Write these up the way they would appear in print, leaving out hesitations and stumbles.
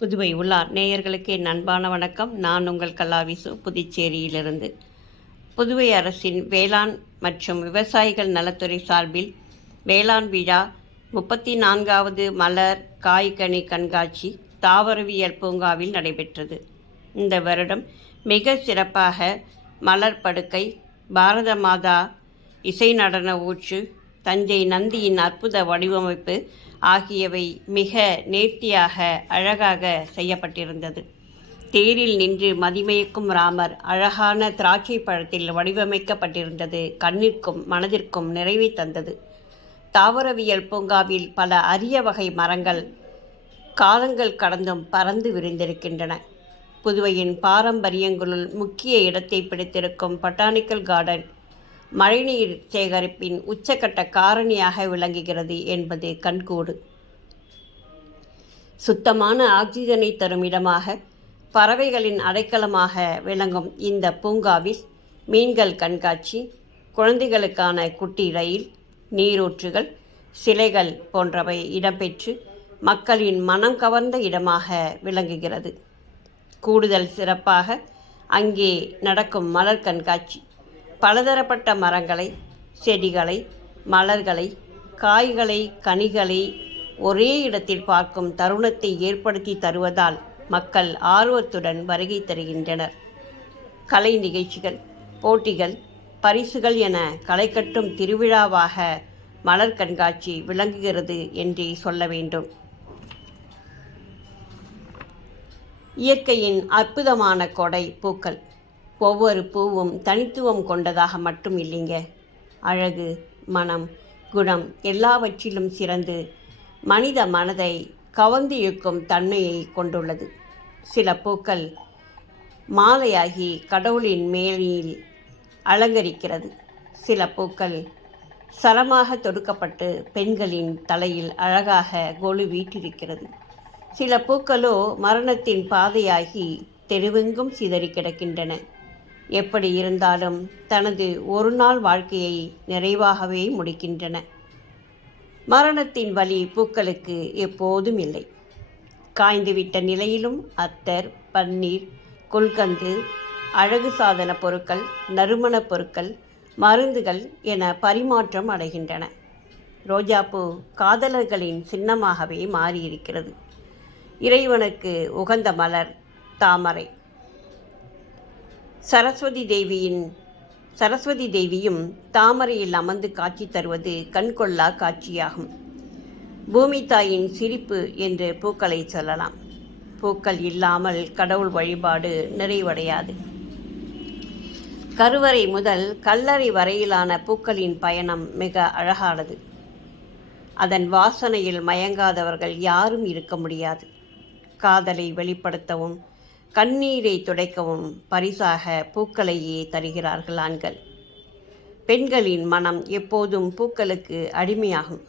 புதுவை உள்ளார் நேயர்களுக்கு என் அன்பான வணக்கம். நான் உங்கள் கலாவிசு, புதுச்சேரியிலிருந்து. புதுவை அரசின் வேளாண் மற்றும் விவசாயிகள் நலத்துறை சார்பில் வேளாண் விழா 34வது மலர் காய்கனி கண்காட்சி தாவரவியல் பூங்காவில் நடைபெற்றது. இந்த வருடம் மிக சிறப்பாக மலர் படுக்கை, பாரத மாதா இசை நடன ஊற்று, தஞ்சை நந்தியின் அற்புத வடிவமைப்பு ஆகியவை மிக நேர்த்தியாக அழகாக செய்யப்பட்டிருந்தது. தேரில் நின்று மதிமயக்கும் ராமர் அழகான திராட்சை பழத்தில் வடிவமைக்கப்பட்டிருந்தது கண்ணிற்கும் மனதிற்கும் நிறைவை தந்தது. தாவரவியல் பூங்காவில் பல அரிய வகை மரங்கள் காலங்கள் கடந்தும் பறந்து விரிந்திருக்கின்றன. புதுவையின் பாரம்பரியங்களுள் முக்கிய இடத்தை பிடித்திருக்கும் பொட்டானிக்கல் கார்டன் மழைநீர் சேகரிப்பின் உச்சக்கட்ட காரணியாக விளங்குகிறது என்பது கண்கூடு. சுத்தமான ஆக்சிஜனை தரும் இடமாக, பறவைகளின் அடைக்கலமாக விளங்கும் இந்த பூங்காவில் மீன்கள் கண்காட்சி, குழந்தைகளுக்கான குட்டி ரயில், நீரூற்றுகள், சிலைகள் போன்றவை இடம்பெற்று மக்களின் மனம் கவர்ந்த இடமாக விளங்குகிறது. கூடுதல் சிறப்பாக அங்கே நடக்கும் மலர் கண்காட்சி பலதரப்பட்ட மரங்களை, செடிகளை, மலர்களை, காய்களை, கனிகளை ஒரே இடத்தில் பார்க்கும் தருணத்தை ஏற்படுத்தி தருவதால் மக்கள் ஆர்வத்துடன் வருகை தருகின்றனர். கலை நிகழ்ச்சிகள், போட்டிகள், பரிசுகள் என களை கட்டும் திருவிழாவாக மலர் கண்காட்சி விளங்குகிறது என்றே சொல்ல வேண்டும். இயற்கையின் அற்புதமான கொடை பூக்கள். ஒவ்வொரு பூவும் தனித்துவம் கொண்டதாக மட்டும் இல்லைங்க. அழகு, மனம், குணம் எல்லாவற்றிலும் சிறந்து மனித மனதை கவர்ந்து இழுக்கும் தன்மையை கொண்டுள்ளது. சில பூக்கள் மாலையாகி கடவுளின் மேனியில் அலங்கரிக்கிறது. சில பூக்கள் சரமாக தொடுக்கப்பட்டு பெண்களின் தலையில் அழகாக கொலு வீற்றிருக்கிறது. சில பூக்களோ மரணத்தின் பாதையாகி தெருவெங்கும் சிதறி கிடக்கின்றன. எப்படி இருந்தாலும் தனது ஒரு நாள் வாழ்க்கையை நிறைவாகவே முடிக்கின்றன. மரணத்தின் வலி பூக்களுக்கு எப்போதும் இல்லை. காய்ந்துவிட்ட நிலையிலும் அத்தர், பன்னீர், குல்கந்து, அழகு சாதன பொருட்கள், நறுமணப் பொருட்கள், மருந்துகள் என பரிமாற்றம் அடைகின்றன. ரோஜாப்பூ காதலர்களின் சின்னமாகவே மாறியிருக்கிறது. இறைவனுக்கு உகந்த மலர் தாமரை. சரஸ்வதி தேவியும் தாமரையில் அமர்ந்து காட்சி தருவது கண்கொள்ளா காட்சியாகும். பூமி தாயின் சிரிப்பு என்று பூக்களை சொல்லலாம். பூக்கள் இல்லாமல் கடவுள் வழிபாடு நிறைவடையாது. கருவறை முதல் கல்லறை வரையிலான பூக்களின் பயணம் மிக அழகானது. அதன் வாசனையில் மயங்காதவர்கள் யாரும் இருக்க முடியாது. காதலை வெளிப்படுத்தவும் கண்ணீரை துடைக்கவும் பரிசாக பூக்களையே தருகிறார்கள் ஆண்கள். பெண்களின் மனம் எப்போதும் பூக்களுக்கு அடிமையாகும்.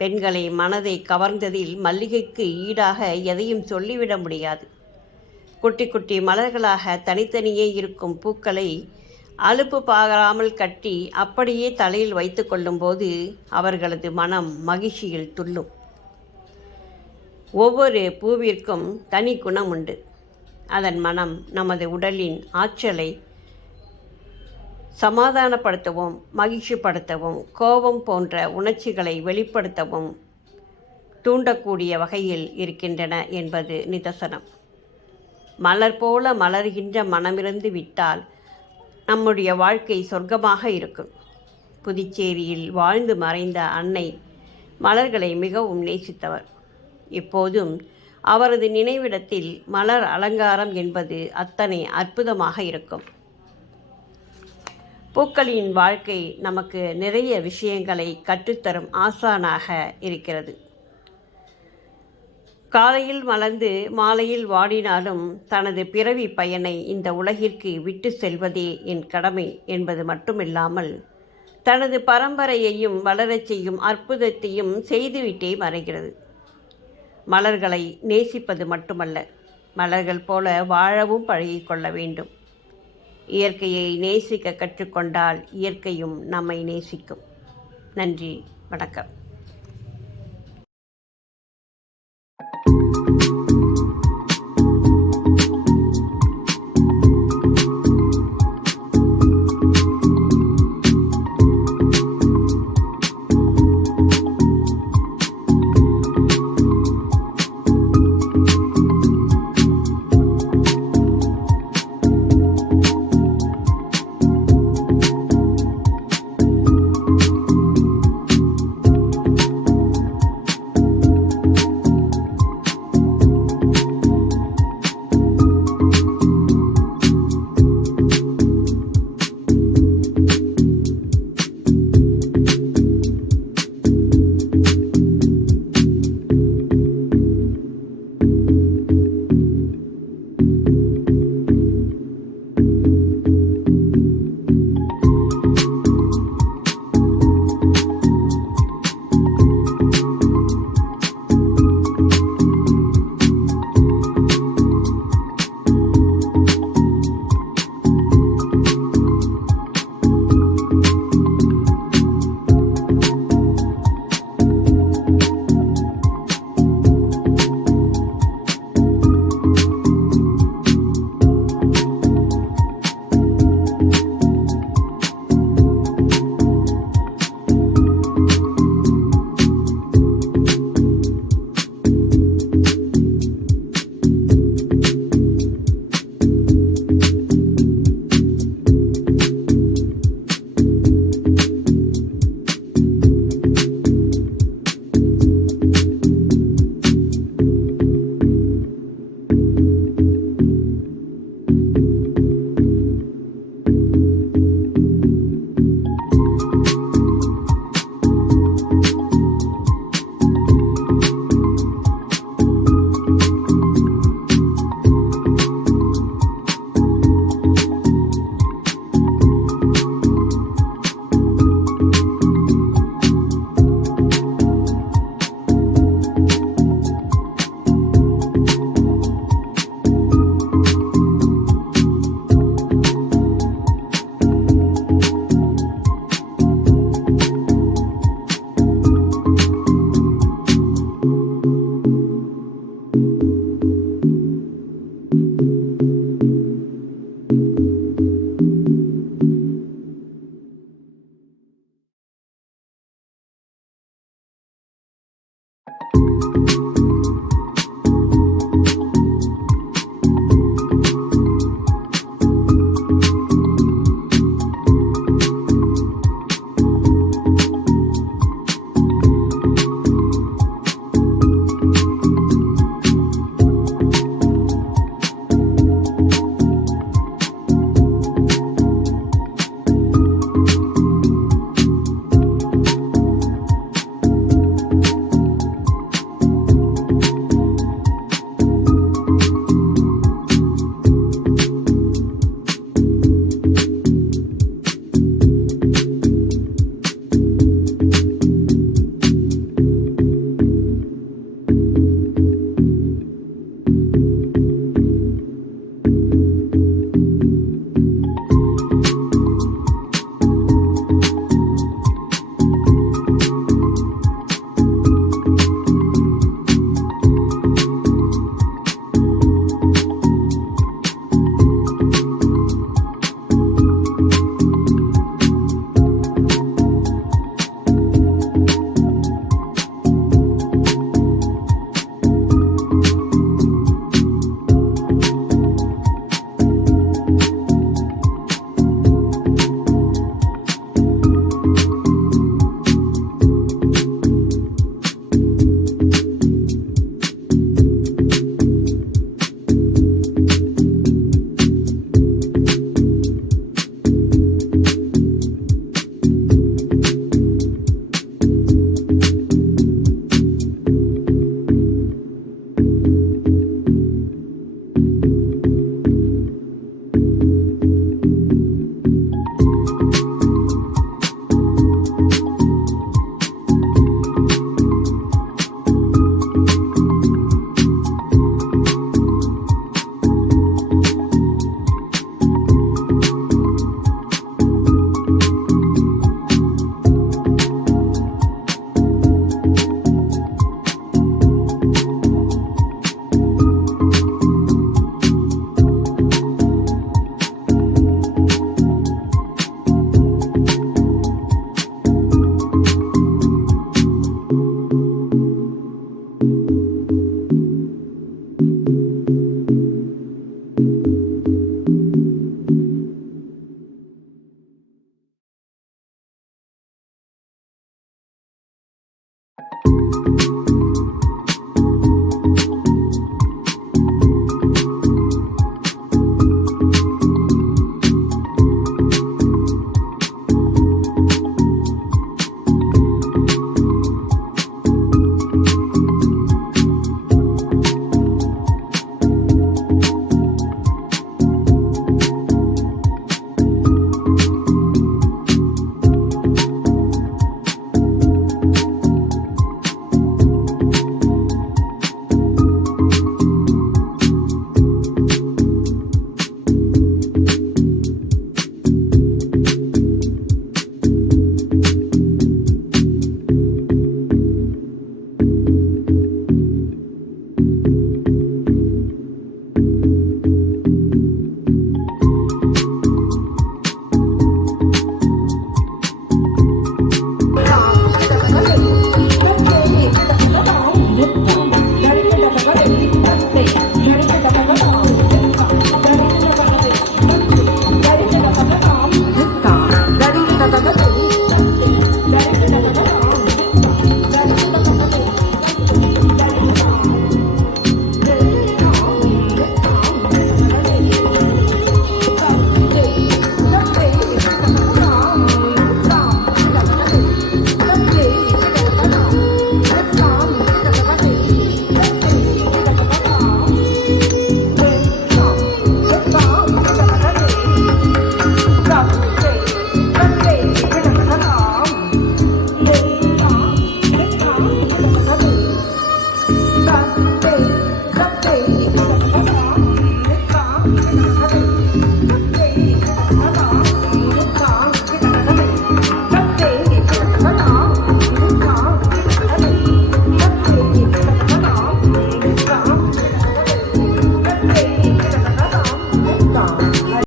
பெண்களை மனதை கவர்ந்ததில் மல்லிகைக்கு ஈடாக எதையும் சொல்லிவிட முடியாது. குட்டி குட்டி மலர்களாக தனித்தனியே இருக்கும் பூக்களை அலுப்பு பாராமல் கட்டி அப்படியே தலையில் வைத்து கொள்ளும்போது அவர்களது மனம் மகிழ்ச்சியில் துள்ளும். ஒவ்வொரு பூவிற்கும் தனி குணம் உண்டு. அதன் மனம் நமது உடலின் ஆற்றலை சமாதானப்படுத்தவும், மகிழ்ச்சிப்படுத்தவும், கோபம் போன்ற உணர்ச்சிகளை வெளிப்படுத்தவும் தூண்டக்கூடிய வகையில் இருக்கின்றன என்பது நிதர்சனம். மலர் போல மலர்கின்ற மனமிருந்து விட்டால் நம்முடைய வாழ்க்கை சொர்க்கமாக இருக்கும். புதுச்சேரியில் வாழ்ந்து மறைந்த அன்னை மலர்களை மிகவும் நேசித்தவர். இப்போதும் அவரது நினைவிடத்தில் மலர் அலங்காரம் என்பது அத்தனை அற்புதமாக இருக்கும். பூக்களின் வாழ்க்கை நமக்கு நிறைய விஷயங்களை கற்றுத்தரும் ஆசானாக இருக்கிறது. காலையில் மலர்ந்து மாலையில் வாடினாலும் தனது பிறவி பயனை இந்த உலகிற்கு விட்டு செல்வதே என் கடமை என்பது மட்டுமில்லாமல் தனது பரம்பரையையும் வளரச் செய்யும் அற்புதத்தையும் செய்துவிட்டே மறைகிறது. மலர்களை நேசிப்பது மட்டுமல்ல, மலர்கள் போல வாழவும் பழகிக்கொள்ள வேண்டும். இயற்கையை நேசிக்க கற்றுக்கொண்டால் இயற்கையும் நம்மை நேசிக்கும். நன்றி, வணக்கம்.